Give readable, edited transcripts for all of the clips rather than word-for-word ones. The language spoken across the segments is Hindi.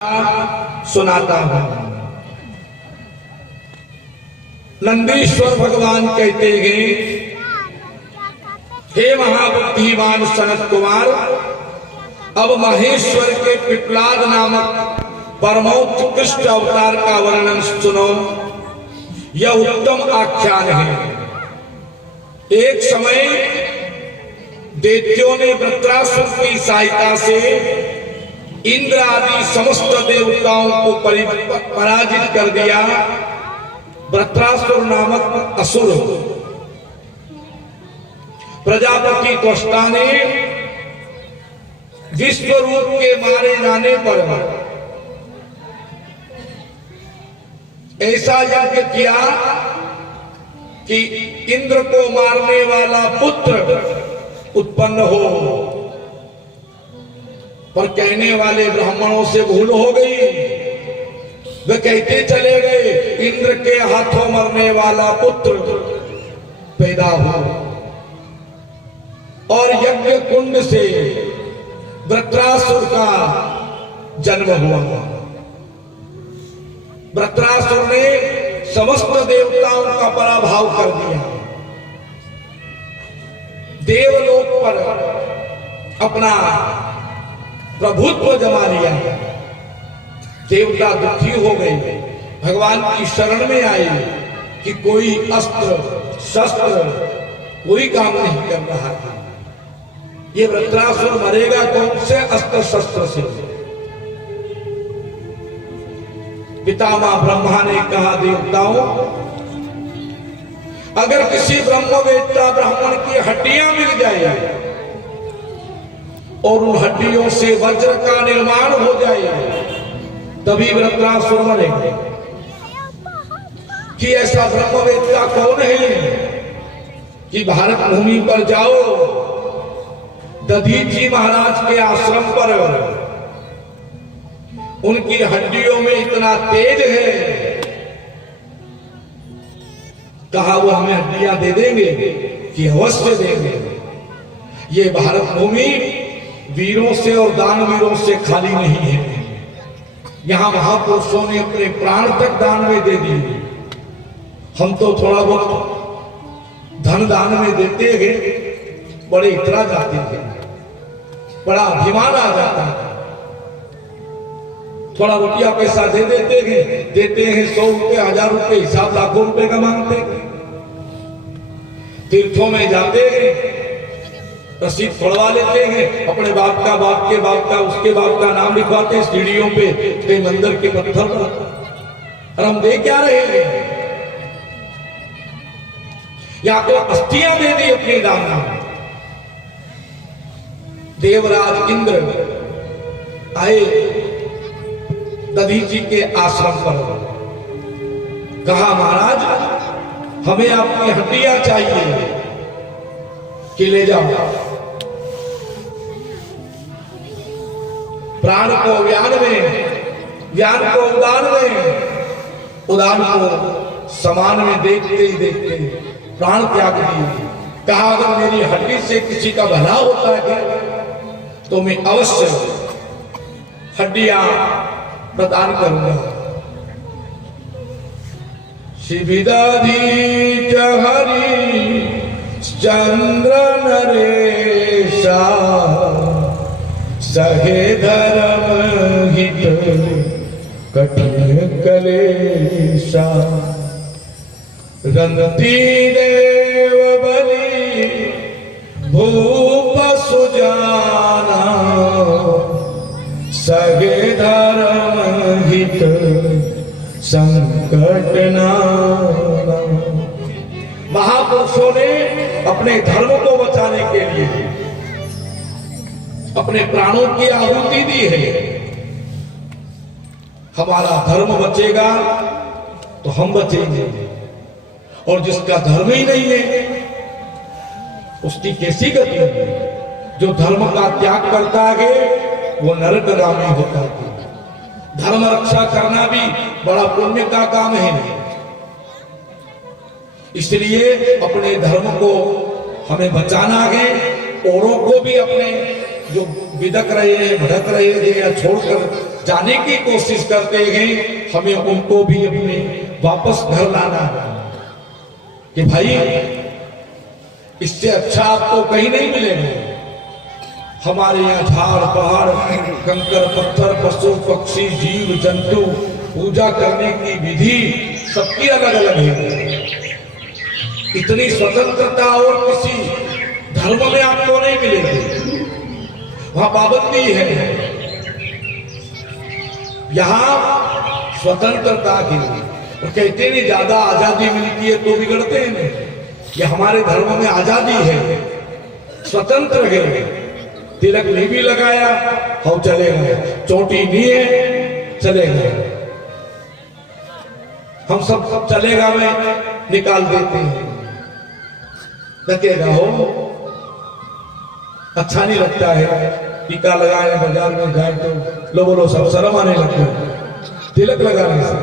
सुनाता हूं। नंदीश्वर भगवान कहते हैं, हे महाबुद्धिमान सनत कुमार, अब महेश्वर के पिपलाद नामक परमोत्कृष्ट अवतार का वर्णन सुनो। यह उत्तम आख्यान है। एक समय दैत्यों ने वृत्रासुर की सहायता से इंद्र आदि समस्त देवताओं को पराजित कर दिया। वृत्रासुर नामक असुर प्रजापति त्वष्टा ने विश्व रूप के मारे जाने पर ऐसा यज्ञ किया कि इंद्र को मारने वाला पुत्र उत्पन्न हो, पर कहने वाले ब्राह्मणों से भूल हो गई। वे कहते चले गए, इंद्र के हाथों मरने वाला पुत्र पैदा हो, और यज्ञ कुंड से वृत्रासुर का जन्म हुआ। वृत्रासुर ने समस्त देवताओं का पराभव कर दिया। देवलोक पर अपना प्रभुत्व जमा लिया। देवता दुखी हो गए, भगवान की शरण में आए कि कोई अस्त्र शस्त्र कोई काम नहीं कर रहा था। ये वृत्रासुर मरेगा कौन से अस्त्र शस्त्र से? पितामह ब्रह्मा ने कहा, देवताओं, अगर किसी ब्रह्मवेत्ता ब्राह्मण की हड्डियां मिल जाए और उन हड्डियों से वज्र का निर्माण हो जाए, तभी वृत्रासुर मरेंगे। कि ऐसा ब्रह्मवेत्ता कौन है कि भारत भूमि पर जाओ, दधीची महाराज के आश्रम पर उनकी हड्डियों में इतना तेज है, कहा वो हमें हड्डियां दे देंगे कि अवश्य देंगे। ये भारत भूमि वीरों से और दानवीरों से खाली नहीं है। यहां महापुरुषों ने अपने प्राण तक दान में दे दिए। हम तो थोड़ा बहुत धन दान में देते हैं, बड़े इतरा जाते हैं, बड़ा अभिमान आ जाता है। थोड़ा रुपया पैसा दे देते हैं 100 रुपए 1000 रुपए हिसाब लाखों रुपए का मांगते हैं। तीर्थों में जाते हैं, रसीद पढ़वा लेते हैं, अपने बाप का, बाप के बाप का, उसके बाप का नाम लिखवाते हैं सीढ़ियों पे, कई मंदिर के पत्थर पर। और हम दे क्या रहे हैं? या तो अस्थियां दे दी अपने दान में। देवराज इंद्र आए दधीची के आश्रम पर, कहा, महाराज, हमें आपकी हड्डियां चाहिए कि ले जाओ। प्राण को व्यान में, व्यान को उदान में, उदान को समान में देखते ही देखते प्राण त्याग दिए। कहा, अगर मेरी हड्डी से किसी का भला होता है तो मैं अवश्य हड्डियां प्रदान करूंगा। शिविदाधीच हरि चंद्र नरेशा, सहे धर्म हित कठिन कलेशा, रंती देव बलि भूप सुजाना, सगे धर्म हित संकट नाना। महापुरुषों ने अपने धर्म को बचाने के लिए अपने प्राणों की आहुति दी है। हमारा धर्म बचेगा तो हम बचेंगे, और जिसका धर्म ही नहीं है उसकी कैसी गति होगी? जो धर्म का त्याग करता है वो नरकगामी होता है। धर्म रक्षा करना भी बड़ा पुण्य का काम है। इसलिए अपने धर्म को हमें बचाना है, औरों को भी अपने जो बिदक रहे हैं, भटक रहे हैं या छोड़कर जाने की कोशिश करते हैं, हमें उनको भी अपने वापस घर लाना है कि भाई इससे अच्छा आपको कहीं नहीं मिलेगा। हमारे यहाँ झाड़ पहाड़, कंकर पत्थर, पशु पक्षी, जीव जंतु, पूजा करने की विधि सबकी अलग अलग है। इतनी स्वतंत्रता और किसी धर्म में आपको नहीं मिलेगी। वहां पाबंदी है, यहां स्वतंत्रता की। और कहते नहीं ज्यादा आजादी मिलती है तो बिगड़ते हैं। ये हमारे धर्म में आजादी है, स्वतंत्र है। तिलक नहीं भी लगाया हम चले गए, चोटी नहीं है चले गए, हम सब चलेगा में निकाल देते हैं। लगेगा हो अच्छा नहीं लगता है। टीका लगाए बाजार में जाए तो लो बोलो सब शर्म आने लगते हैं। तिलक लगाने से,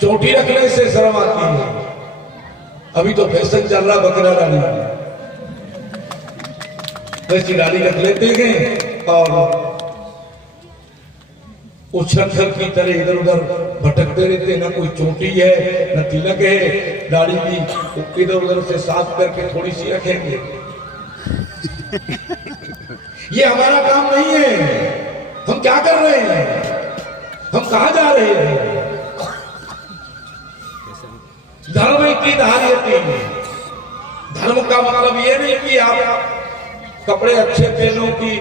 चोटी रखने से शर्म आती है। अभी तो फैशन चल रहा बकरा दाढ़ी, वैसी दाढ़ी रख लेते हैं और उछल की तरह इधर उधर भटकते रहते। ना कोई चोटी है न तिलक है, दाढ़ी भी इधर उधर से साफ करके थोड़ी सी रखेंगे। ये हमारा काम नहीं है। हम क्या कर रहे हैं, हम कहां जा रहे हैं। धर्म की धारियती, धर्म का मतलब ये नहीं कि आप कपड़े अच्छे पहनो की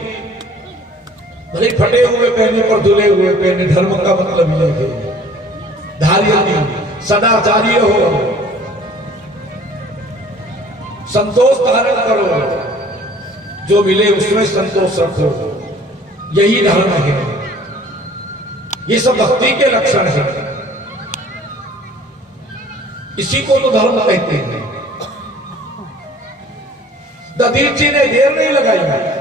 भले फटे हुए पहने पर धुले हुए पहने। धर्म का मतलब ये है धारियती, सदाचारी हो, संतोष धारण करो, जो मिले उसमें संतोष रखो, यही धर्म है। ये सब भक्ति के लक्षण है, इसी को तो धर्म कहते हैं। दधीची ने देर नहीं लगाई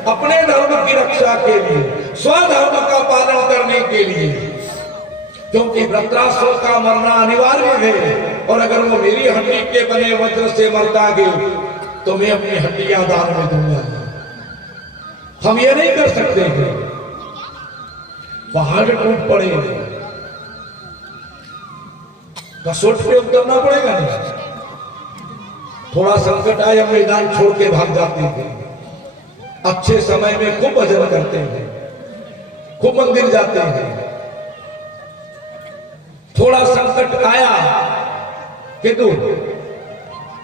अपने धर्म की रक्षा के लिए, स्वधर्म का पालन करने के लिए, क्योंकि वृत्रासुर का मरना अनिवार्य है। और अगर वो मेरी हड्डी के बने वज्र से मरता गया तो मैं अपनी हड्डियां दान में दूंगा। हम ये नहीं कर सकते हैं। पहाड़ टूट पड़े, कसोट पे उतरना पड़ेगा नहीं। थोड़ा संकट आया मैदान छोड़ के भाग जाते हैं। अच्छे समय में खूब भजन करते हैं, खूब मंदिर जाते हैं। थोड़ा संकट आया किंतु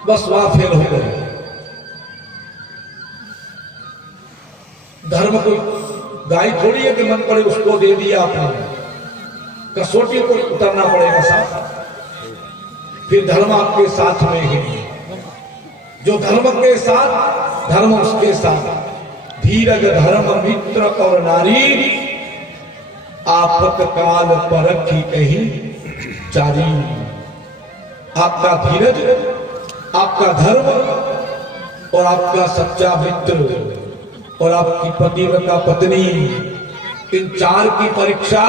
बस वहां फेल हो गए। धर्म को गाय थोड़ी है कि मन पड़े उसको दे दिया आपने, कसौटी को उतरना पड़ेगा साथ। फिर धर्म आपके साथ में है, जो धर्म के साथ धर्म उसके साथ। धीरज धर्म मित्र और नारी, आपत काल परखी कहीं चारी। आपका धीरज, आपका धर्म और आपका सच्चा मित्र और आपकी पतिव्रता पत्नी, इन चार की परीक्षा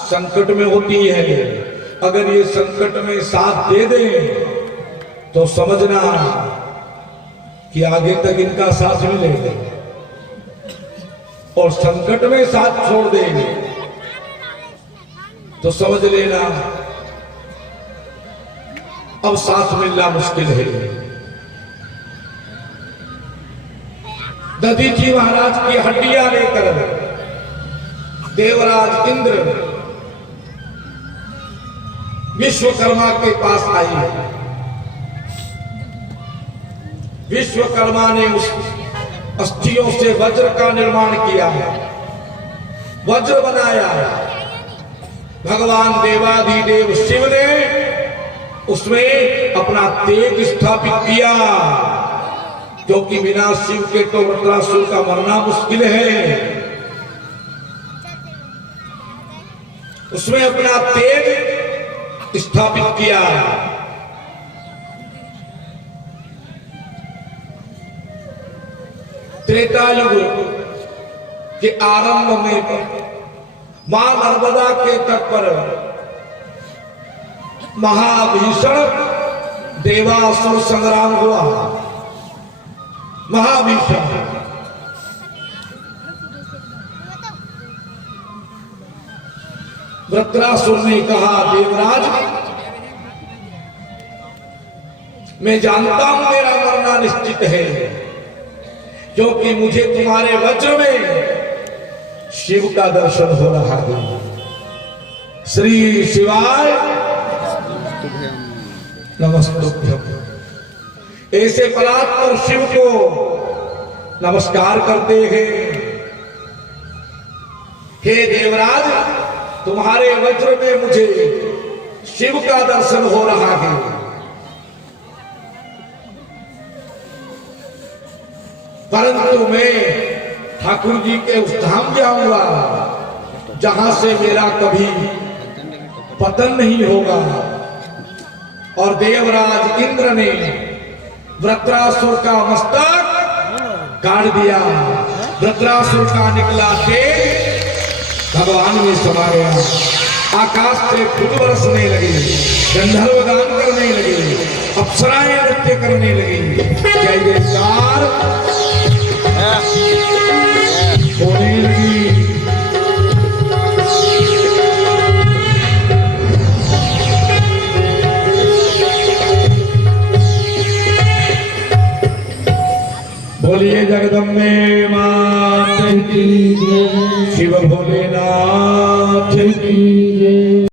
संकट में होती है। अगर ये संकट में साथ दे दें तो समझना कि आगे तक इनका साथ मिलेगा, और संकट में साथ छोड़ देंगे तो समझ लेना अब साथ मिलना मुश्किल है। दधीची महाराज की हड्डियां लेकर देवराज इंद्र विश्वकर्मा के पास आई है। विश्वकर्मा ने उस अस्थियों से वज्र का निर्माण किया है, वज्र बनाया है। भगवान देवाधिदेव शिव ने उसमें अपना तेज स्थापित किया, क्योंकि बिना शिव के तो वज्रासुर का मरना मुश्किल है। उसमें अपना तेज स्थापित किया। त्रेता युग के आरंभ में मां नर्मदा के तट पर महाभीषण देवासुर संग्राम हुआ। महाभीषण वृत्रासुर ने कहा, देवराज मैं जानता हूं मेरा मरना निश्चित है, क्योंकि मुझे तुम्हारे वज्र में शिव का दर्शन हो रहा है। श्री शिवाय नमस्तुभ्यम। ऐसे परात्पर शिव को नमस्कार करते हैं। हे देवराज, तुम्हारे वज्र में मुझे शिव का दर्शन हो रहा है। परंतु मैं ठाकुर जी के उस धाम जाऊंगा जहां से मेरा कभी पतन नहीं होगा। और देवराज इंद्र ने वृत्रासुर का मस्तक काट दिया। वृत्रासुर का निकला तेज भगवान में समा गया। आकाश से फूल बरसने लगे, गंधर्व गान करने लगे, अप्सराएं नृत्य करने लगी, जय जयकार होने लगी। बोलिए जगदम्बे मात की जय, शिव भोलेनाथ की